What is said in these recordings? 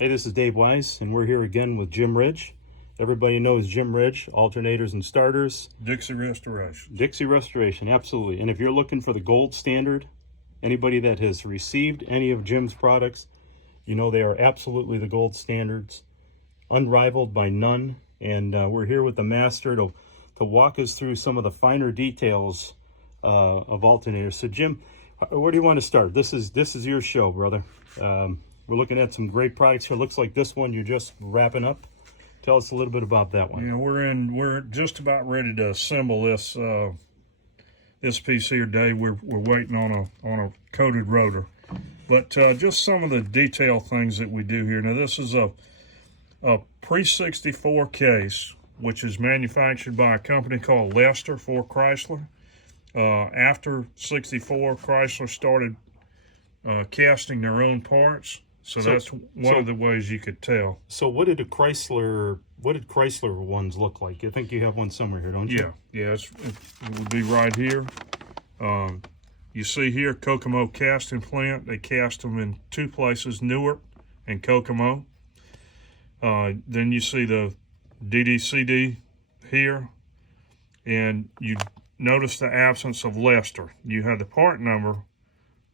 Hey, this is Dave Wise, and we're here again with Jim Ridge. Everybody knows Jim Ridge, alternators and starters. Dixie Restoration. Dixie Restoration, absolutely. And if you're looking for the gold standard, anybody that has received any of Jim's products, you know they are absolutely the gold standards, unrivaled by none. And we're here with the master to walk us through some of the finer details of alternators. So Jim, where do you want to start? This is your show, brother. We're looking at some great products here. Looks like this one you're just wrapping up. Tell us a little bit about that one. Yeah, we're just about ready to assemble this this piece here, Dave. We're waiting on a coated rotor, but just some of the detail things that we do here. Now this is a pre-64 case, which is manufactured by a company called Lester for Chrysler. After 64, Chrysler started casting their own parts. So that's one of the ways you could tell. So what did Chrysler ones look like? I think you have one somewhere here, don't you? Yeah, it would be right here. You see here, Kokomo casting plant. They cast them in two places, Newark and Kokomo. Then you see the DDCD here, and you notice the absence of Lester. You have the part number,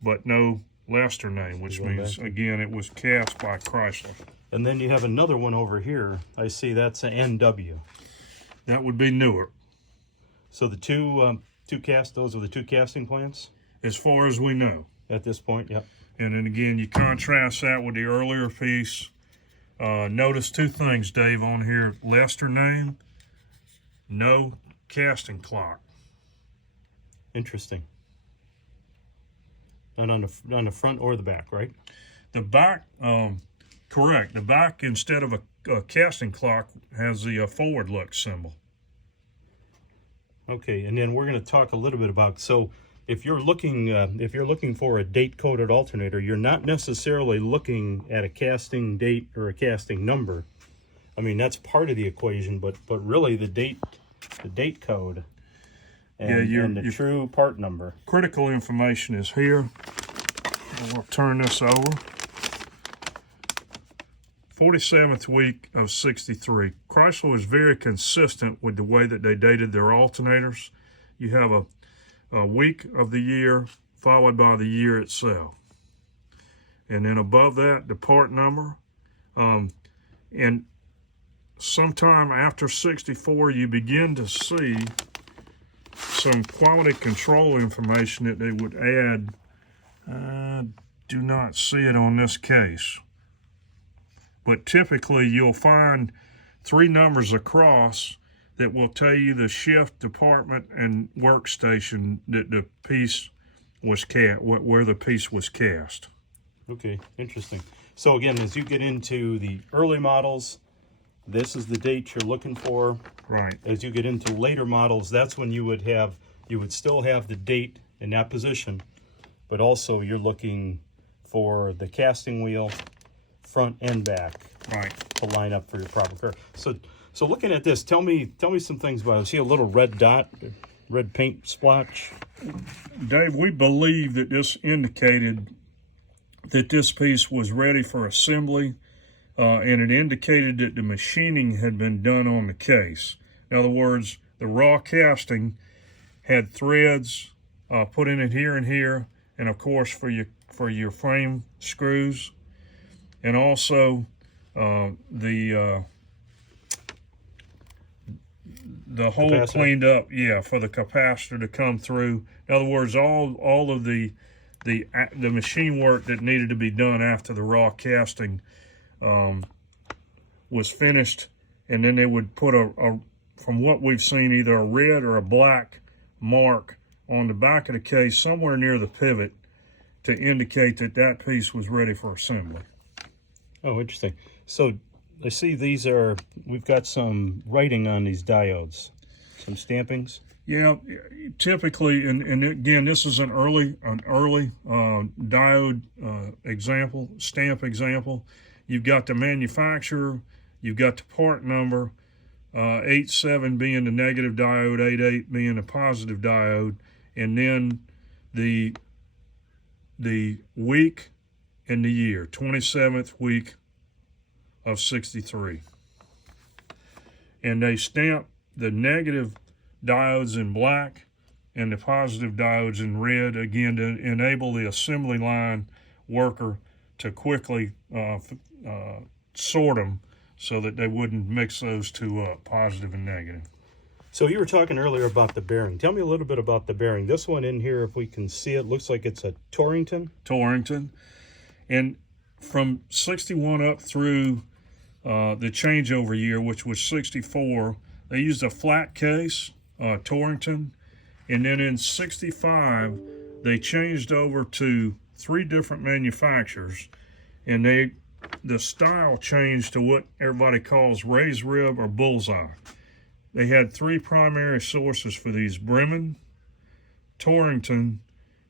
but no Lester name, which means, again, it was cast by Chrysler. And then you have another one over here. I see that's an NW. That would be Newark. So the those are the two casting plants? As far as we know. At this point, yep. And then again, you contrast that with the earlier piece. Notice two things, Dave, on here. Lester name, no casting clock. Interesting. And on the front or the back, right? The back, correct. The back, instead of a casting clock, has the forward look symbol. Okay, and then we're going to talk a little bit about, so if you're looking for a date-coded alternator, you're not necessarily looking at a casting date or a casting number. I mean, that's part of the equation, but really the date code and the true part number. Critical information is here. We'll turn this over. 47th week of 63. Chrysler was very consistent with the way that they dated their alternators. You have a week of the year followed by the year itself. And then above that, the part number. And sometime after 64, you begin to see some quality control information that they would add. I do not see it on this case. But typically you'll find three numbers across that will tell you the shift, department, and workstation that the piece was cast, where the piece was cast. Okay, interesting. So again, as you get into the early models, this is the date you're looking for. Right. As you get into later models, that's when you would still have the date in that position, but also you're looking for the casting wheel, front and back, right, to line up for your proper car. So looking at this, tell me some things about it. I see a little red dot, red paint splotch. Dave, we believe that this indicated that this piece was ready for assembly. And it indicated that the machining had been done on the case. In other words, the raw casting had threads put in it here and here, and of course for your frame screws, and also the hole capacitor cleaned up, for the capacitor to come through. In other words, all of the machine work that needed to be done after the raw casting was finished, and then they would put from what we've seen, either a red or a black mark on the back of the case somewhere near the pivot to indicate that piece was ready for assembly. Oh, interesting. So I see we've got some writing on these diodes, some stampings. Yeah, typically, and again, this is an early diode stamp example. You've got the manufacturer, you've got the part number, 87 being the negative diode, 88 being the positive diode, and then the week and the year, 27th week of 63. And they stamp the negative diodes in black and the positive diodes in red, again, to enable the assembly line worker to quickly sort them so that they wouldn't mix those two up, positive and negative. So you were talking earlier about the bearing. Tell me a little bit about the bearing. This one in here, if we can see it, looks like it's a Torrington. Torrington. And from 61 up through the changeover year, which was 64, they used a flat case, Torrington. And then in 65, they changed over to 3 different manufacturers. And the style changed to what everybody calls raised rib or bullseye. They had 3 primary sources for these: Bremen, Torrington,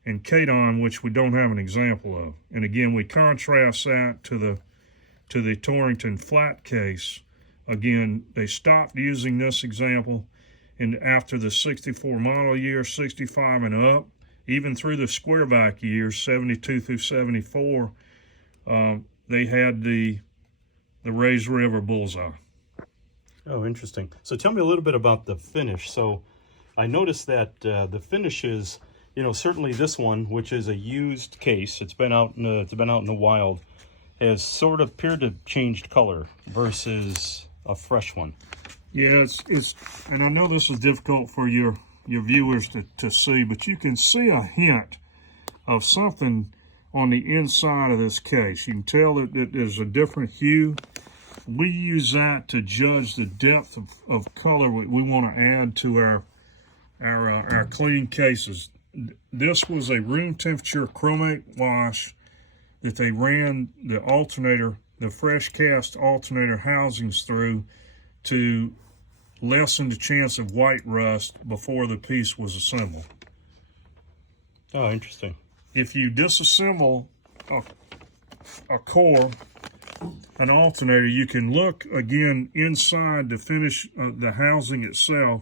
and Cadon, which we don't have an example of. And again, we contrast that to the Torrington flat case. Again, they stopped using this example, and after the 64 model year, 65 and up, even through the square back years, 72 through 74, they had the raised rib or bullseye. Oh, interesting. So tell me a little bit about the finish. So I noticed that the finishes, you know, certainly this one, which is a used case, it's been out in the wild, has sort of appeared to changed color versus a fresh one. Yeah, it's and I know this is difficult for your viewers to see, but you can see a hint of something on the inside of this case. You can tell that there's a different hue. We use that to judge the depth of color we want to add to our clean cases. This was a room temperature chromate wash that they ran the alternator, the fresh cast alternator housings through to lessen the chance of white rust before the piece was assembled. Oh, interesting. If you disassemble a core, an alternator, you can look again inside to finish the housing itself,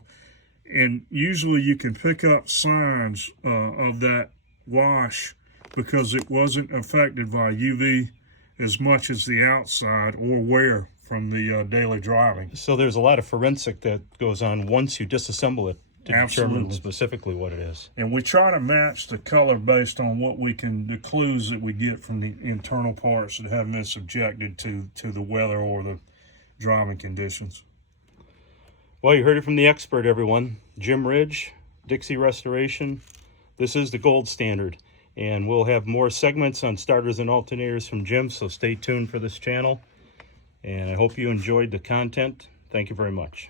and usually you can pick up signs of that wash because it wasn't affected by UV as much as the outside or wear from the daily driving. So there's a lot of forensic that goes on once you disassemble it to Absolutely. determine specifically what it is. And we try to match the color based on the clues that we get from the internal parts that haven't been subjected to the weather or the driving conditions. Well, you heard it from the expert, everyone. Jim Ridge, Dixie Restoration. This is the gold standard. And we'll have more segments on starters and alternators from Jim, so stay tuned for this channel. And I hope you enjoyed the content. Thank you very much.